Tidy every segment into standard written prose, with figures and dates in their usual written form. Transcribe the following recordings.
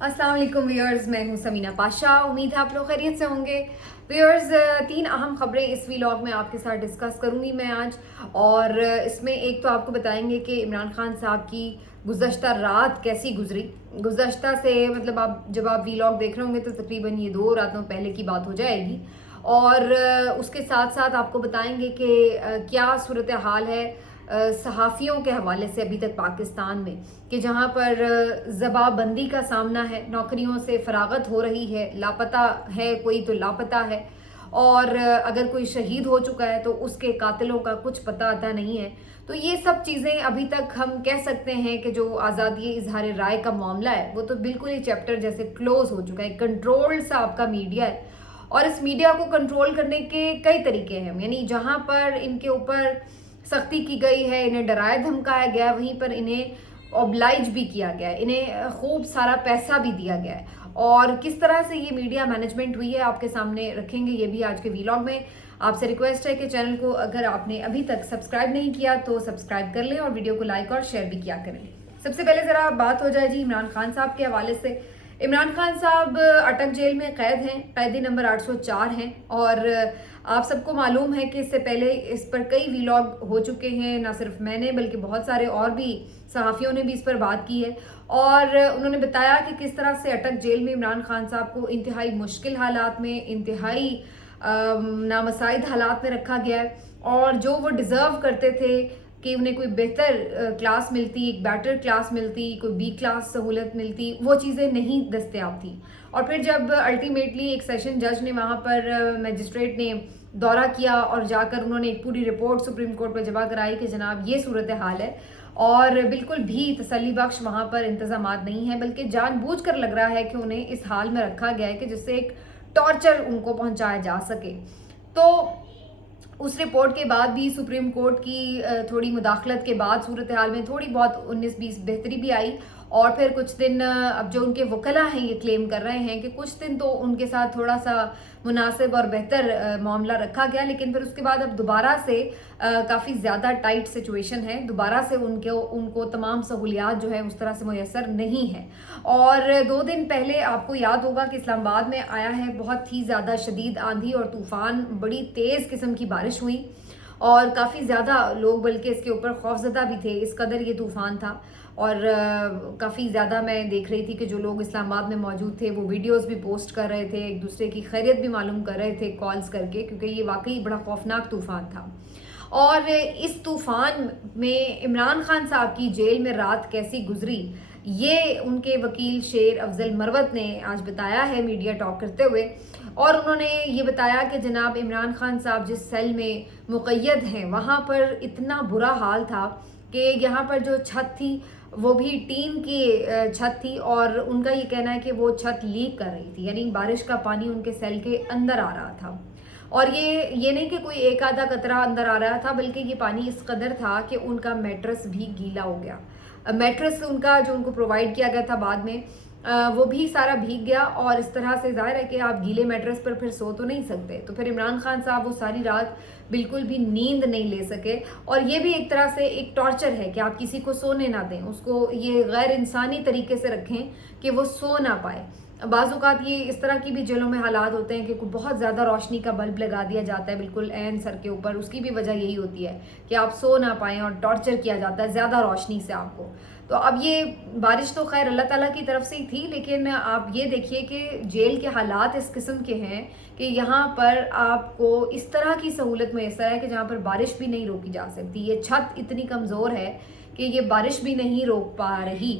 अस्सलाम वालेकुम व्यूअर्स, मैं हूं समीना पाशा। उम्मीद है आप लोग खैरियत से होंगे। व्यूअर्स, 3 अहम खबरें इस व्लॉग में आपके साथ डिस्कस करूंगी मैं आज। और इसमें एक तो आपको बताएंगे कि इमरान खान साहब की गुज़श्ता रात कैसी गुजरी। गुज़श्ता से मतलब आप जब आप व्लॉग देख रहे होंगे तो तकरीबन ये 2 रातों पहले की बात हो जाएगी। और उसके साथ साथ आपको बताएंगे कि क्या सूरत हाल है सहाफ़ियों के हवाले से अभी तक पाकिस्तान में, कि जहाँ पर ज़बाबंदी का सामना है, नौकरियों से फरागत हो रही है, लापता है कोई तो लापता है, और अगर कोई शहीद हो चुका है तो उसके कातिलों का कुछ पता अता नहीं है। तो ये सब चीज़ें अभी तक हम कह सकते हैं कि जो आज़ादी इजहार राय का मामला है वो तो बिल्कुल ही चैप्टर जैसे क्लोज हो चुका है। कंट्रोल सा आपका मीडिया है, और इस मीडिया को कंट्रोल करने के कई तरीके हैं। यानी जहाँ पर इनके ऊपर सख्ती की गई है, इन्हें डराया धमकाया गया है, वहीं पर इन्हें ऑब्लाइज भी किया गया है, इन्हें खूब सारा पैसा भी दिया गया है। और किस तरह से ये मीडिया मैनेजमेंट हुई है आपके सामने रखेंगे ये भी आज के व्लॉग में। आपसे रिक्वेस्ट है कि चैनल को अगर आपने अभी तक सब्सक्राइब नहीं किया तो सब्सक्राइब कर लें और वीडियो को लाइक और शेयर भी किया करें। सबसे पहले ज़रा बात हो जाए जी इमरान खान साहब के हवाले से। इमरान खान साहब अटक जेल में कैद हैं, कैदी नंबर 804 हैं। और आप सबको मालूम है कि इससे पहले इस पर कई व्लॉग हो चुके हैं, ना सिर्फ मैंने बल्कि बहुत सारे और भी सहाफ़ियों ने भी इस पर बात की है। और उन्होंने बताया कि किस तरह से अटक जेल में इमरान खान साहब को इंतहाई मुश्किल हालात में, इंतहाई नामसाइद हालात में रखा गया है, और जो वो डिज़र्व करते थे कि उन्हें कोई बेहतर क्लास मिलती, एक बेटर क्लास मिलती, कोई बी क्लास सहूलत मिलती, वो चीज़ें नहीं दस्तयाब थी। और फिर जब अल्टीमेटली एक सेशन जज ने वहाँ पर मजिस्ट्रेट ने दौरा किया और जाकर उन्होंने एक पूरी रिपोर्ट सुप्रीम कोर्ट पर जमा कराई कि जनाब ये सूरत हाल है, और बिल्कुल भी तसल्ली बख्श वहाँ पर इंतजामात नहीं है, बल्कि जानबूझकर लग रहा है कि उन्हें इस हाल में रखा गया है कि जिससे एक टॉर्चर उनको पहुँचाया जा सके। तो उस रिपोर्ट के बाद भी सुप्रीम कोर्ट की थोड़ी मुदाखलत के बाद सूरत हाल में थोड़ी बहुत 19-20 बेहतरी भी आई। और फिर कुछ दिन अब जो उनके वकला हैं ये क्लेम कर रहे हैं कि कुछ दिन तो उनके साथ थोड़ा सा मुनासिब और बेहतर मामला रखा गया, लेकिन फिर उसके बाद अब दोबारा से काफ़ी ज़्यादा टाइट सिचुएशन है, दोबारा से उनको तमाम सहूलियात जो है उस तरह से मुयसर नहीं है। और 2 दिन पहले आपको याद होगा कि इस्लामाबाद में आया है बहुत ही ज़्यादा शदीद आंधी और तूफ़ान, बड़ी तेज़ किस्म की बारिश हुई, और काफ़ी ज़्यादा लोग बल्कि इसके ऊपर खौफजदा भी थे, इस कदर ये तूफ़ान था। और काफ़ी ज़्यादा मैं देख रही थी कि जो लोग इस्लामाबाद में मौजूद थे वो वीडियोस भी पोस्ट कर रहे थे, एक दूसरे की खैरियत भी मालूम कर रहे थे कॉल्स करके, क्योंकि ये वाकई बड़ा खौफनाक तूफ़ान था। और इस तूफ़ान में इमरान खान साहब की जेल में रात कैसी गुजरी, ये उनके वकील शेर अफजल मरवत ने आज बताया है मीडिया टॉक करते हुए। और उन्होंने ये बताया कि जनाब इमरान खान साहब जिस सेल में मुक़य्यद हैं वहाँ पर इतना बुरा हाल था कि यहाँ पर जो छत थी वो भी टीन की छत थी, और उनका ये कहना है कि वो छत लीक कर रही थी, यानी बारिश का पानी उनके सेल के अंदर आ रहा था। और ये नहीं कि कोई एक आधा कतरा अंदर आ रहा था, बल्कि ये पानी इस कदर था कि उनका मैट्रेस भी गीला हो गया। मैट्रेस उनका जो उनको प्रोवाइड किया गया था बाद में वो भी सारा भीग गया। और इस तरह से ज़ाहिर है कि आप गीले मैट्रेस पर फिर सो तो नहीं सकते। तो फिर इमरान खान साहब वो सारी रात बिल्कुल भी नींद नहीं ले सके। और ये भी एक तरह से एक टॉर्चर है कि आप किसी को सोने ना दें, उसको ये गैर इंसानी तरीके से रखें कि वो सो ना पाए। बाज़ औक़ात ये इस तरह की भी जेलों में हालात होते हैं कि बहुत ज़्यादा रोशनी का बल्ब लगा दिया जाता है बिल्कुल ऐन सर के ऊपर, उसकी भी वजह यही होती है कि आप सो ना पाएँ और टॉर्चर किया जाता है ज़्यादा रोशनी से आपको। तो अब ये बारिश तो खैर अल्लाह ताला की तरफ से ही थी, लेकिन आप ये देखिए कि जेल के हालात इस किस्म के हैं कि यहाँ पर आपको इस तरह की सहूलत मैसर है कि जहाँ पर बारिश भी नहीं रोकी जा सकती। ये छत इतनी कमज़ोर है कि ये बारिश भी नहीं रोक पा रही।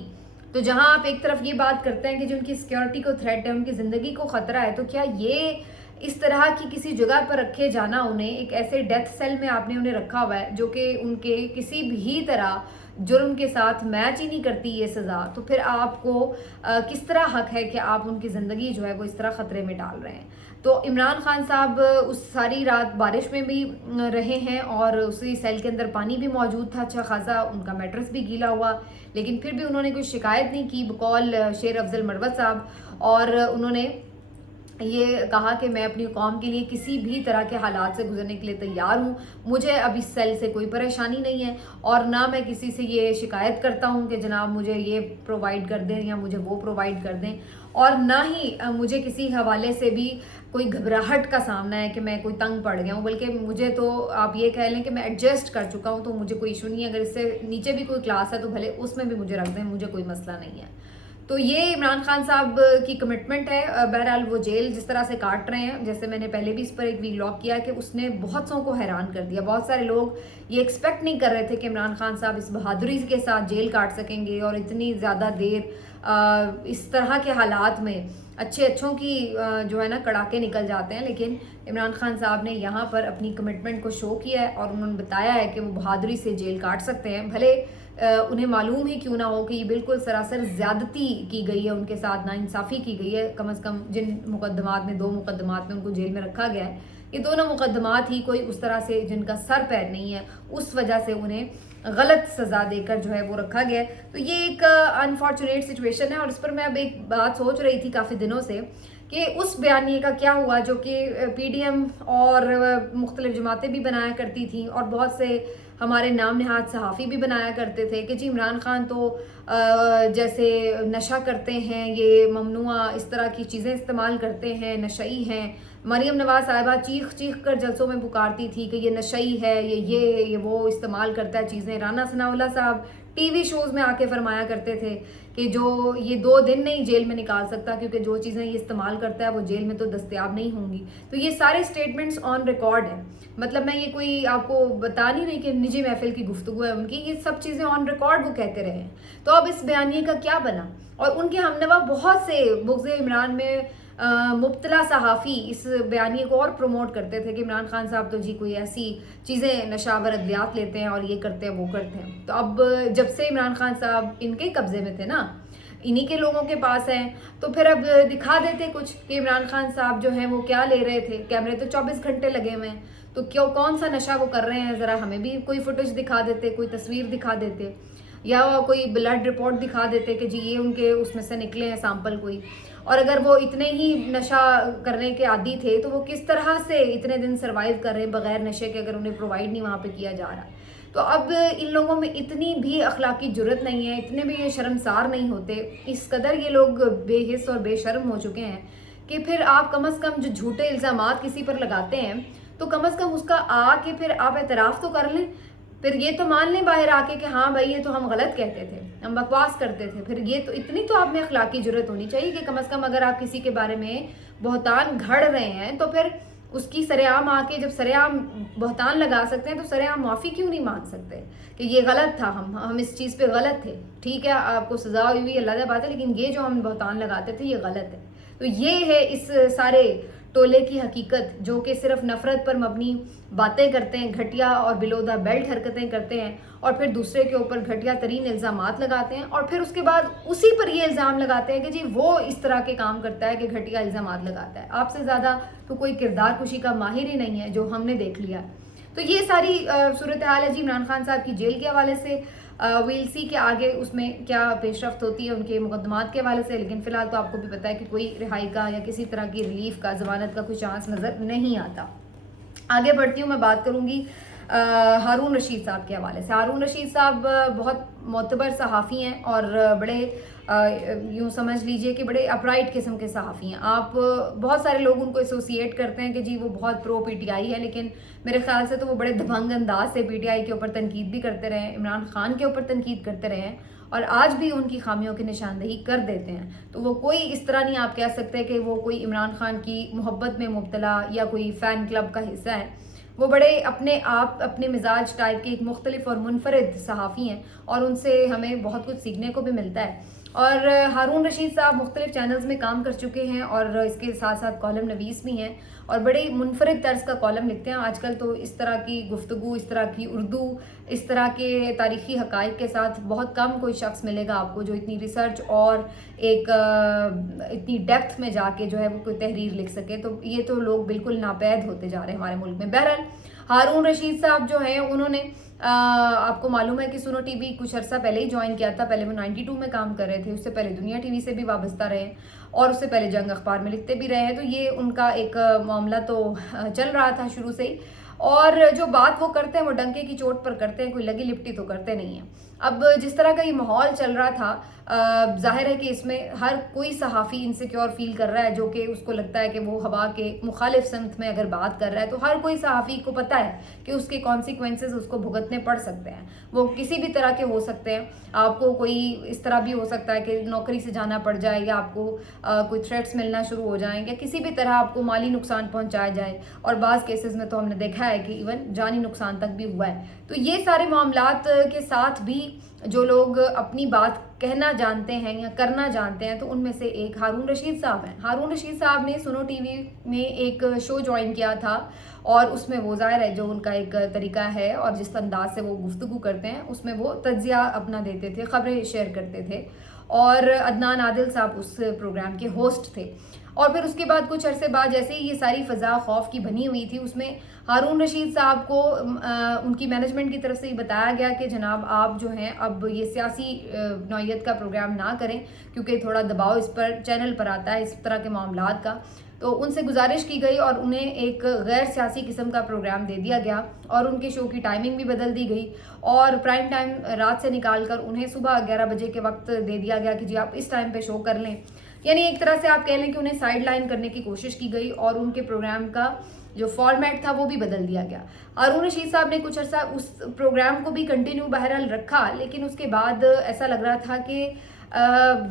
तो जहाँ आप एक तरफ ये बात करते हैं कि जो उनकी सिक्योरिटी को थ्रेट है, उनकी ज़िंदगी को ख़तरा है, तो क्या ये इस तरह की किसी जगह पर रखे जाना, उन्हें एक ऐसे डेथ सेल में आपने उन्हें रखा हुआ है जो कि उनके किसी भी तरह जुर्म के साथ मैच ही नहीं करती ये सज़ा, तो फिर आपको किस तरह हक है कि आप उनकी ज़िंदगी जो है वो इस तरह ख़तरे में डाल रहे हैं। तो इमरान खान साहब उस सारी रात बारिश में भी रहे हैं, और उसी सेल के अंदर पानी भी मौजूद था अच्छा खासा, उनका मैट्रेस भी गीला हुआ, लेकिन फिर भी उन्होंने कोई शिकायत नहीं की बकौल शेर अफजल मरवत साहब। और उन्होंने یہ کہا کہ میں اپنی قوم کے لیے کسی بھی طرح کے حالات سے گزرنے کے لیے تیار ہوں، مجھے اب اس سیل سے کوئی پریشانی نہیں ہے، اور نہ میں کسی سے یہ شکایت کرتا ہوں کہ جناب مجھے یہ پرووائڈ کر دیں یا مجھے وہ پرووائڈ کر دیں، اور نہ ہی مجھے کسی حوالے سے بھی کوئی گھبراہٹ کا سامنا ہے کہ میں کوئی تنگ پڑ گیا ہوں، بلکہ مجھے تو آپ یہ کہہ لیں کہ میں ایڈجسٹ کر چکا ہوں، تو مجھے کوئی ایشو نہیں ہے، اگر اس سے نیچے بھی کوئی کلاس ہے تو بھلے اس میں بھی مجھے رکھ دیں، مجھے کوئی مسئلہ نہیں ہے۔ تو یہ عمران خان صاحب کی کمٹمنٹ ہے۔ بہرحال وہ جیل جس طرح سے کاٹ رہے ہیں، جیسے میں نے پہلے بھی اس پر ایک ویلاگ کیا کہ اس نے بہت سو کو حیران کر دیا، بہت سارے لوگ یہ ایکسپیکٹ نہیں کر رہے تھے کہ عمران خان صاحب اس بہادری کے ساتھ جیل کاٹ سکیں گے اور اتنی زیادہ دیر اس طرح کے حالات میں اچھوں کی جو ہے نا کڑاکے نکل جاتے ہیں، لیکن عمران خان صاحب نے یہاں پر اپنی کمٹمنٹ کو شو کیا ہے اور انہوں نے بتایا ہے کہ وہ بہادری سے جیل کاٹ سکتے ہیں، بھلے انہیں معلوم ہی کیوں نہ ہو کہ یہ بالکل سراسر زیادتی کی گئی ہے ان کے ساتھ، ناانصافی کی گئی ہے، کم از کم جن مقدمات میں 2 مقدمات میں ان کو جیل میں رکھا گیا ہے، یہ دونوں مقدمات ہی کوئی اس طرح سے جن کا سر پیر نہیں ہے، اس وجہ سے انہیں غلط سزا دے کر جو ہے وہ رکھا گیا ہے۔ تو یہ ایک انفارچونیٹ سچویشن ہے، اور اس پر میں اب ایک بات سوچ رہی تھی کافی دنوں سے کہ اس بیانیے کا کیا ہوا جو کہ پی ڈی ایم اور مختلف جماعتیں بھی بنایا کرتی تھیں اور بہت سے ہمارے نام نہاد صحافی بھی بنایا کرتے تھے کہ جی عمران خان تو جیسے نشہ کرتے ہیں، یہ ممنوع اس طرح کی چیزیں استعمال کرتے ہیں، نشئی ہیں۔ مریم نواز صاحبہ چیخ کر جلسوں میں پکارتی تھی کہ یہ نشئی ہے، یہ وہ استعمال کرتا ہے چیزیں۔ رانا ثناء اللہ صاحب ٹی وی شوز میں آ کے فرمایا کرتے تھے کہ جو یہ 2 دن نہیں جیل میں نکال سکتا کیونکہ جو چیزیں یہ استعمال کرتا ہے وہ جیل میں تو دستیاب نہیں ہوں گی۔ تو یہ سارے سٹیٹمنٹس آن ریکارڈ ہیں، مطلب میں یہ کوئی آپ کو بتا نہیں رہی کہ نجی محفل کی گفتگو ہے ان کی، یہ سب چیزیں آن ریکارڈ وہ کہتے رہے ہیں۔ تو اب اس بیانیے کا کیا بنا؟ اور ان کے ہمنوا بہت سے بغض عمران میں مبتلا صحافی اس بیانیے کو اور پروموٹ کرتے تھے کہ عمران خان صاحب تو جی کوئی ایسی چیزیں نشاور ادویات لیتے ہیں اور یہ کرتے ہیں وہ کرتے ہیں۔ تو اب جب سے عمران خان صاحب ان کے قبضے میں تھے نا، انہی کے لوگوں کے پاس ہیں، تو پھر اب دکھا دیتے کچھ کہ عمران خان صاحب جو ہیں وہ کیا لے رہے تھے۔ کیمرے تو 24 گھنٹے لگے ہوئے ہیں، تو کون سا نشہ وہ کر رہے ہیں، ذرا ہمیں بھی کوئی فوٹیج دکھا دیتے، کوئی تصویر دکھا دیتے، یا کوئی بلڈ رپورٹ دکھا دیتے کہ جی یہ ان کے اس میں سے نکلے ہیں سیمپل کوئی۔ اور اگر وہ اتنے ہی نشہ کرنے کے عادی تھے تو وہ کس طرح سے اتنے دن سروائیو کر رہے ہیں بغیر نشے کے، اگر انہیں پرووائڈ نہیں وہاں پہ کیا جا رہا۔ تو اب ان لوگوں میں اتنی بھی اخلاقی جرت نہیں ہے، اتنے بھی یہ شرمسار نہیں ہوتے، اس قدر یہ لوگ بے حس اور بے شرم ہو چکے ہیں کہ پھر آپ کم از کم جو جھوٹے الزامات کسی پر لگاتے ہیں تو کم از کم اس کا آ کے پھر آپ اعتراف تو کر لیں، پھر یہ تو مان لیں باہر آ کے کہ ہاں بھائی یہ تو ہم غلط کہتے تھے، ہم بکواس کرتے تھے، پھر یہ تو اتنی تو آپ میں اخلاقی جرت ہونی چاہیے کہ کم از کم اگر آپ کسی کے بارے میں بہتان گھڑ رہے ہیں تو پھر اس کی سر عام آ کے، جب سر عام بہتان لگا سکتے ہیں تو سر عام معافی کیوں نہیں مانگ سکتے کہ یہ غلط تھا، ہم اس چیز پہ غلط تھے، ٹھیک ہے آپ کو سزا ہوئی اللہ بات ہے، لیکن یہ جو ہم بہتان لگاتے تھے یہ غلط ہے۔ تو یہ ہے اس سارے ٹولے کی حقیقت، جو کہ صرف نفرت پر مبنی باتیں کرتے ہیں، گھٹیا اور بلو دا بیلٹ حرکتیں کرتے ہیں، اور پھر دوسرے کے اوپر گھٹیا ترین الزامات لگاتے ہیں، اور پھر اس کے بعد اسی پر یہ الزام لگاتے ہیں کہ جی وہ اس طرح کے کام کرتا ہے کہ گھٹیا الزامات لگاتا ہے۔ آپ سے زیادہ تو کوئی کردار کشی کا ماہر ہی نہیں ہے جو ہم نے دیکھ لیا۔ تو یہ ساری صورتحال ہے جی عمران خان صاحب کی جیل کے حوالے سے۔ ویل سی کے آگے اس میں کیا پیش رفت ہوتی ہے ان کے مقدمات کے حوالے سے، لیکن فی الحال تو آپ کو بھی پتہ ہے کہ کوئی رہائی کا یا کسی طرح کی ریلیف کا، ضمانت کا کوئی چانس نظر نہیں آتا۔ آگے بڑھتی ہوں، میں بات کروں گی ہارون رشید صاحب کے حوالے سے۔ ہارون رشید صاحب بہت معتبر صحافی ہیں اور بڑے یوں سمجھ لیجئے کہ بڑے اپرائٹ قسم کے صحافی ہیں۔ آپ بہت سارے لوگ ان کو ایسوسیٹ کرتے ہیں کہ جی وہ بہت پرو پی ٹی آئی ہے، لیکن میرے خیال سے تو وہ بڑے دبنگ انداز سے پی ٹی آئی کے اوپر تنقید بھی کرتے رہے ہیں، عمران خان کے اوپر تنقید کرتے رہے ہیں، اور آج بھی ان کی خامیوں کی نشاندہی کر دیتے ہیں۔ تو وہ کوئی اس طرح نہیں آپ کہہ سکتے کہ وہ کوئی عمران خان کی محبت میں مبتلا یا کوئی فین کلب کا حصہ ہے۔ وہ بڑے اپنے آپ اپنے مزاج ٹائپ کے ایک مختلف اور منفرد صحافی ہیں، اور ان سے ہمیں بہت کچھ سیکھنے کو بھی ملتا ہے۔ اور ہارون رشید صاحب مختلف چینلز میں کام کر چکے ہیں اور اس کے ساتھ ساتھ کالم نویس بھی ہیں، اور بڑی منفرد طرز کا کالم لکھتے ہیں۔ آج کل تو اس طرح کی گفتگو، اس طرح کی اردو، اس طرح کے تاریخی حقائق کے ساتھ بہت کم کوئی شخص ملے گا آپ کو جو اتنی ریسرچ اور ایک اتنی ڈیپتھ میں جا کے جو ہے وہ کوئی تحریر لکھ سکے۔ تو یہ تو لوگ بالکل ناپید ہوتے جا رہے ہیں ہمارے ملک میں۔ بہرحال हारून रशीद साहब जो हैं उन्होंने आपको मालूम है कि सुनो टीवी कुछ अरसा पहले ही ज्वाइन किया था। पहले वो 92 में काम कर रहे थे, उससे पहले दुनिया टीवी से भी वाबस्ता रहे हैं और उससे पहले जंग अखबार में लिखते भी रहे हैं। तो ये उनका एक मामला तो चल रहा था शुरू से ही, और जो बात वो करते हैं वो डंके की चोट पर करते हैं, कोई लगी लिपटी तो करते नहीं हैं। अब जिस तरह का ये माहौल चल रहा था, जाहिर है कि इसमें हर कोई सहाफ़ी इनसिक्योर फील कर रहा है, जो कि उसको लगता है कि वो हवा के मुखालिफ समत में अगर बात कर रहा है तो हर कोई सहाफ़ी को पता है कि उसके कॉन्सिक्वेंसेस उसको भुगतने पड़ सकते हैं। वो किसी भी तरह के हो सकते हैं। आपको कोई इस तरह भी हो सकता है कि नौकरी से जाना पड़ जाए, या आपको कोई थ्रेट्स मिलना शुरू हो जाएं, या किसी भी तरह आपको माली नुकसान पहुंचाया जाए, और बाज़ केसेस में तो हमने देखा है कि इवन जानी नुकसान तक भी हुआ है। तो ये सारे मामलात के साथ भी जो लोग अपनी बात कहना जानते हैं या करना जानते हैं, तो उनमें से एक हारून रशीद साहब हैं। हारून रशीद साहब ने सुनो टीवी में एक शो ज्वाइन किया था, और उसमें वो ज़ाहिर है जो उनका एक तरीका है और जिस अंदाज से वो गुफ्तगू करते हैं उसमें वो तज्जिया अपना देते थे, ख़बरें शेयर करते थे, और अदनान आदिल साहब उस प्रोग्राम के होस्ट थे। और फिर उसके बाद कुछ अरसे बाद जैसे ही ये सारी फ़ज़ा खौफ की बनी हुई थी, उसमें हारून रशीद साहब को उनकी मैनेजमेंट की तरफ से ये बताया गया कि जनाब आप जो हैं अब ये सियासी नौइयत का प्रोग्राम ना करें, क्योंकि थोड़ा दबाव इस पर चैनल पर आता है इस तरह के मामलात का। तो उनसे गुजारिश की गई और उन्हें एक गैर सियासी किस्म का प्रोग्राम दे दिया गया, और उनके शो की टाइमिंग भी बदल दी गई, और प्राइम टाइम रात से निकाल कर उन्हें सुबह 11 बजे के वक्त दे दिया गया कि जी आप इस टाइम पे शो कर लें। यानी एक तरह से आप कह लें कि उन्हें साइड लाइन करने की कोशिश की गई, और उनके प्रोग्राम का जो फॉर्मेट था वो भी बदल दिया गया। हारून रशीद साहब ने कुछ अर्सा उस प्रोग्राम को भी कंटिन्यू बहरहाल रखा, लेकिन उसके बाद ऐसा लग रहा था कि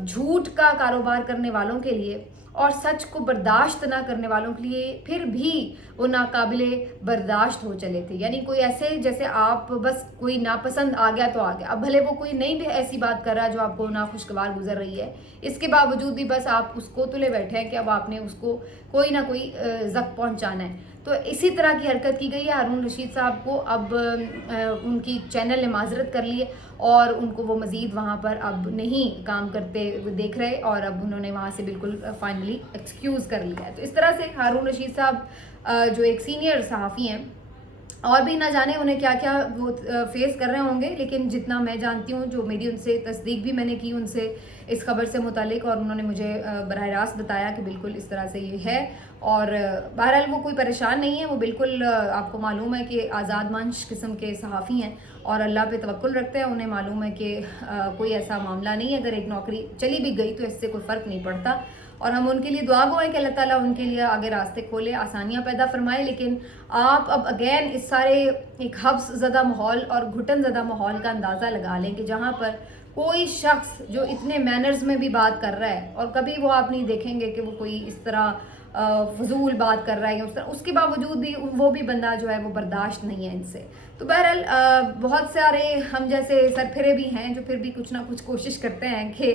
झूठ का कारोबार करने वालों के लिए और सच को बर्दाश्त ना करने वालों के लिए फिर भी वो नाकाबिले बर्दाश्त हो चले थे। यानी कोई ऐसे जैसे आप बस कोई नापसंद आ गया तो आ गया, अब भले वो कोई नहीं भी ऐसी बात कर रहा जो आपको नाखुशगवार गुजर रही है, इसके बावजूद भी बस आप उसको तुले बैठे हैं कि अब आपने उसको कोई ना कोई ज़ख्म पहुंचाना है। तो इसी तरह की हरकत की गई है। हारून रशीद साहब को अब उनकी चैनल ने माजरत कर ली है, और उनको वो मज़ीद वहाँ पर अब नहीं काम करते देख रहे, और अब उन्होंने वहाँ से बिल्कुल फाइनली एक्सक्यूज़ कर लिया है। तो इस तरह से हारून रशीद साहब जो एक सीनियर सहाफ़ी हैं, और भी ना जाने उन्हें क्या क्या वो फेस कर रहे होंगे, लेकिन जितना मैं जानती हूँ, जो मेरी उनसे तस्दीक भी मैंने की उनसे इस खबर से मुतालिक, और उन्होंने मुझे बराह रास्त बताया कि बिल्कुल इस तरह से ये है, और बहरहाल वो कोई परेशान नहीं है। वो बिल्कुल आपको मालूम है कि आज़ाद मंश किस्म के सहाफ़ी हैं और अल्लाह पे तवक्कुल रखते हैं। उन्हें मालूम है कि कोई ऐसा मामला नहीं है, अगर एक नौकरी चली भी गई तो इससे कोई फ़र्क नहीं पड़ता, और हम उनके लिए दुआ गो हैं कि अल्लाह ताला उनके लिए आगे रास्ते खोले, आसानियाँ पैदा फरमाए। लेकिन आप अब अगेन इस सारे एक हब्स ज़दा माहौल और घुटन ज़दा माहौल का अंदाज़ा लगा लें कि जहाँ पर कोई शख्स जो इतने मैनर्स में भी बात कर रहा है, और कभी वो आप नहीं देखेंगे कि वो कोई इस तरह फजूल बात कर रहा है उस तरह, उसके बावजूद भी वो भी बंदा जो है वो बर्दाश्त नहीं है इनसे। तो बहरहाल बहुत सारे हम जैसे सरफिरे भी हैं जो फिर भी कुछ ना कुछ कोशिश करते हैं कि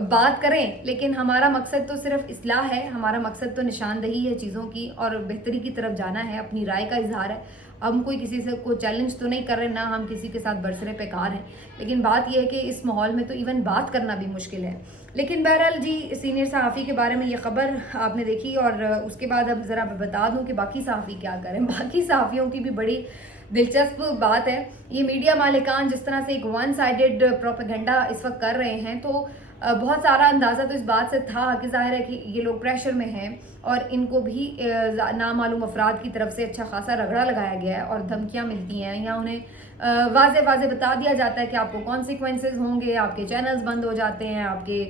बात करें, लेकिन हमारा मकसद तो सिर्फ इस्लाह है, हमारा मकसद तो निशानदही है चीज़ों की और बेहतरी की तरफ जाना है, अपनी राय का इजहार है। हम कोई किसी से को चैलेंज तो नहीं कर रहे, ना हम किसी के साथ बरसरे पेकार हैं, लेकिन बात यह है कि इस माहौल में तो इवन बात करना भी मुश्किल है। लेकिन बहरहाल जी, सीनियर सहाफ़ी के बारे में ये ख़बर आपने देखी, और उसके बाद अब ज़रा मैं बता दूं कि बाकी सहाफ़ी क्या करें। बाकी सहाफ़ियों की भी बड़ी दिलचस्प बात है। ये मीडिया मालिकान जिस तरह से एक वन साइडेड प्रोपेगेंडा इस वक्त कर रहे हैं, तो बहुत सारा अंदाज़ा तो इस बात से था कि ज़ाहिर है कि ये लोग प्रेशर में हैं और इनको भी नामालूम अफराद की तरफ से अच्छा खासा रगड़ा लगाया गया है और धमकियाँ मिलती हैं, या उन्हें वाज़े वाज़े बता दिया जाता है कि आपको कॉन्सिक्वेंसेस होंगे, आपके चैनल्स बंद हो जाते हैं, आपके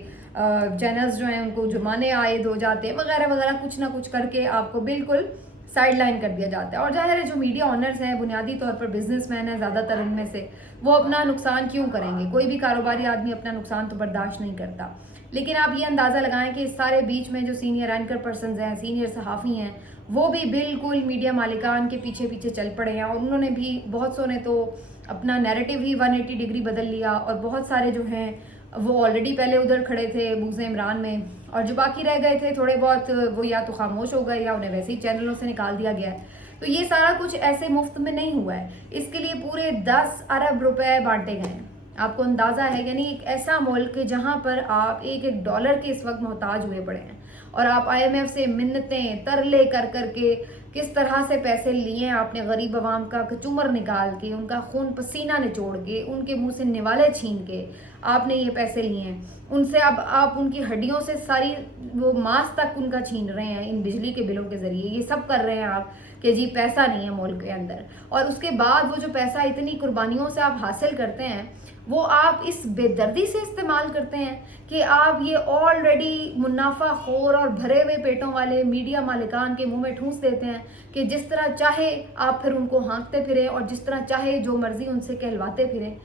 चैनल्स जो हैं उनको जुर्माने आयद हो जाते हैं, वगैरह वगैरह, कुछ ना कुछ करके आपको बिल्कुल साइड लाइन कर दिया जाता है। और जाहिर है जो मीडिया ऑनर्स हैं बुनियादी तौर पर बिजनेसमैन हैं ज़्यादातर इनमें से, वो अपना नुकसान क्यों करेंगे? कोई भी कारोबारी आदमी अपना नुकसान तो बर्दाश्त नहीं करता। लेकिन आप ये अंदाज़ा लगाएं कि इस सारे बीच में जो सीनियर एंकर पर्सनस हैं, सीनियर सहाफ़ी हैं, वो भी बिल्कुल मीडिया मालिकान के पीछे पीछे चल पड़े हैं, और उन्होंने भी बहुत सौ ने तो अपना नैरेटिव ही 180 डिग्री बदल लिया, और बहुत सारे जो हैं वो ऑलरेडी पहले उधर खड़े थे बूज़े इमरान में, और जो बाकी रह गए थे थोड़े बहुत, वो या तो खामोश हो गए या उन्हें वैसे ही चैनलों से निकाल दिया गया है। तो ये सारा कुछ ऐसे मुफ्त में नहीं हुआ है, इसके लिए पूरे 10 अरब रुपए बांटे गए हैं। आपको अंदाज़ा है, यानी एक ऐसा मुल्क जहाँ पर आप एक एक डॉलर के इस वक्त मोहताज हुए पड़े हैं, और आप IMF से मिन्नतें तरले कर करके किस तरह से पैसे लिए आपने गरीब आवाम का कचूमर निकाल के, उनका खून पसीना निचोड़ के, उनके मुंह से निवाले छीन के आपने ये पैसे लिए हैं। उनसे अब आप उनकी हड्डियों से सारी वो मांस तक उनका छीन रहे हैं इन बिजली के बिलों के ज़रिए। ये सब कर रहे हैं आप कि जी पैसा नहीं है मुल्क के अंदर, और उसके बाद वो जो पैसा इतनी कुर्बानियों से आप हासिल करते हैं वो आप इस बेदर्दी से इस्तेमाल करते हैं कि आप ये ऑलरेडी मुनाफा खोर और भरे हुए पेटों वाले मीडिया मालिकान के मुंह में ठूंस देते हैं कि जिस तरह चाहे आप फिर उनको हाँकते फिरें और जिस तरह चाहे जो मर्जी उनसे कहलवाते फिरें।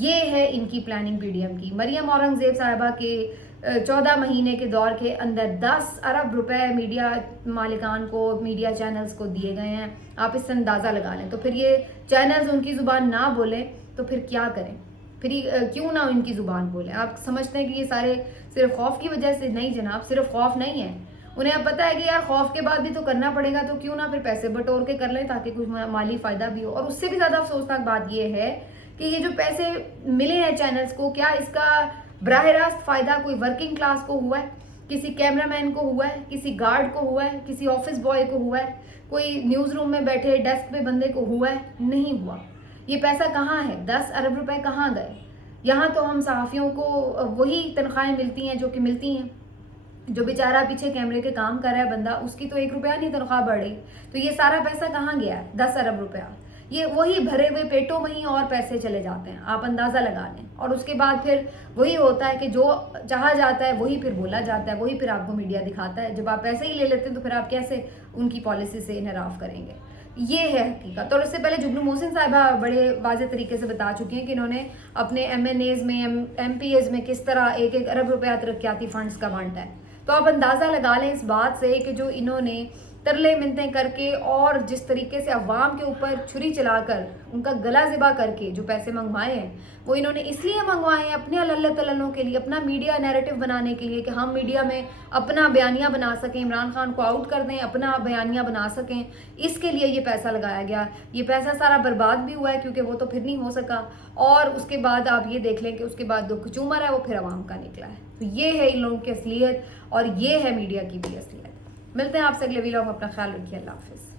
ये है इनकी प्लानिंग पीडीएम की। मरियम औरंगजेब साहिबा के 14 महीने के दौर के अंदर 10 अरब रुपए मीडिया मालिकान को, मीडिया चैनल्स को दिए गए हैं। आप इससे अंदाज़ा लगा लें। तो फिर ये चैनल्स उनकी ज़ुबान ना बोलें तो फिर क्या करें? फिर क्यों ना इनकी ज़ुबान बोलें? आप समझते हैं कि ये सारे सिर्फ खौफ की वजह से? नहीं जनाब, सिर्फ खौफ नहीं है। उन्हें अब पता है कि यार खौफ के बाद भी तो करना पड़ेगा, तो क्यों ना फिर पैसे बटोर के कर लें ताकि कुछ माली फ़ायदा भी हो। और उससे भी ज़्यादा अफसोसनाक बात ये है कि ये जो पैसे मिले हैं चैनल्स को, क्या इसका बराह रास्त फ़ायदा कोई वर्किंग क्लास को हुआ है, किसी कैमरामैन को हुआ है, किसी गार्ड को हुआ है, किसी ऑफिस बॉय को हुआ है, कोई न्यूज़ रूम में बैठे डेस्क पे बंदे को हुआ है? नहीं हुआ। ये पैसा कहाँ है? 10 अरब रुपए कहाँ गए? यहाँ तो हम सहाफ़ियों को वही तनख्वाहें मिलती हैं जो कि मिलती हैं। जो बेचारा पीछे कैमरे के काम कर रहा है बंदा, उसकी तो 1 रुपया नहीं तनख्वाह बढ़ रही। तो ये सारा पैसा कहाँ गया है? 10 अरब रुपया। ये वही भरे हुए पेटों में ही और पैसे चले जाते हैं, आप अंदाज़ा लगा लें। और उसके बाद फिर वही होता है कि जो चाहा जाता है वही फिर बोला जाता है, वही फिर आपको मीडिया दिखाता है। जब आप पैसे ही ले लेते हैं तो फिर आप कैसे उनकी पॉलिसी से इनहराफ करेंगे? ये है हकीकत। और उससे पहले जुगनू मोहसिन साहिबा बड़े वाज़ेह तरीके से बता चुकी हैं कि इन्होंने अपने MNAs में, MPAs में किस तरह 1-1 अरब रुपया तरक्याती फंड्स का बांटा है। तो आप अंदाज़ा लगा लें इस बात से कि जो इन्होंने तरले मिन्नतें करके और जिस तरीके से अवाम के ऊपर छुरी चलाकर उनका गला ज़िबा करके जो पैसे मंगवाए हैं, वो इन्होंने इसलिए मंगवाए हैं अपने अल्लह तल्लों के लिए, अपना मीडिया नैरेटिव बनाने के लिए कि हम मीडिया में अपना बयानिया बना सकें, इमरान खान को आउट कर दें, अपना बयानिया बना सकें। इसके लिए ये पैसा लगाया गया। ये पैसा सारा बर्बाद भी हुआ है क्योंकि वो तो फिर नहीं हो सका। और उसके बाद आप ये देख लें कि उसके बाद जो कचूमर है वो फिर अवाम का निकला है। तो ये है इन लोगों की असलियत और ये है मीडिया की भी असलियत। मिलते हैं आपसे अगले वीडियो में। अपना ख्याल रखिए। अल्लाह हाफिज़।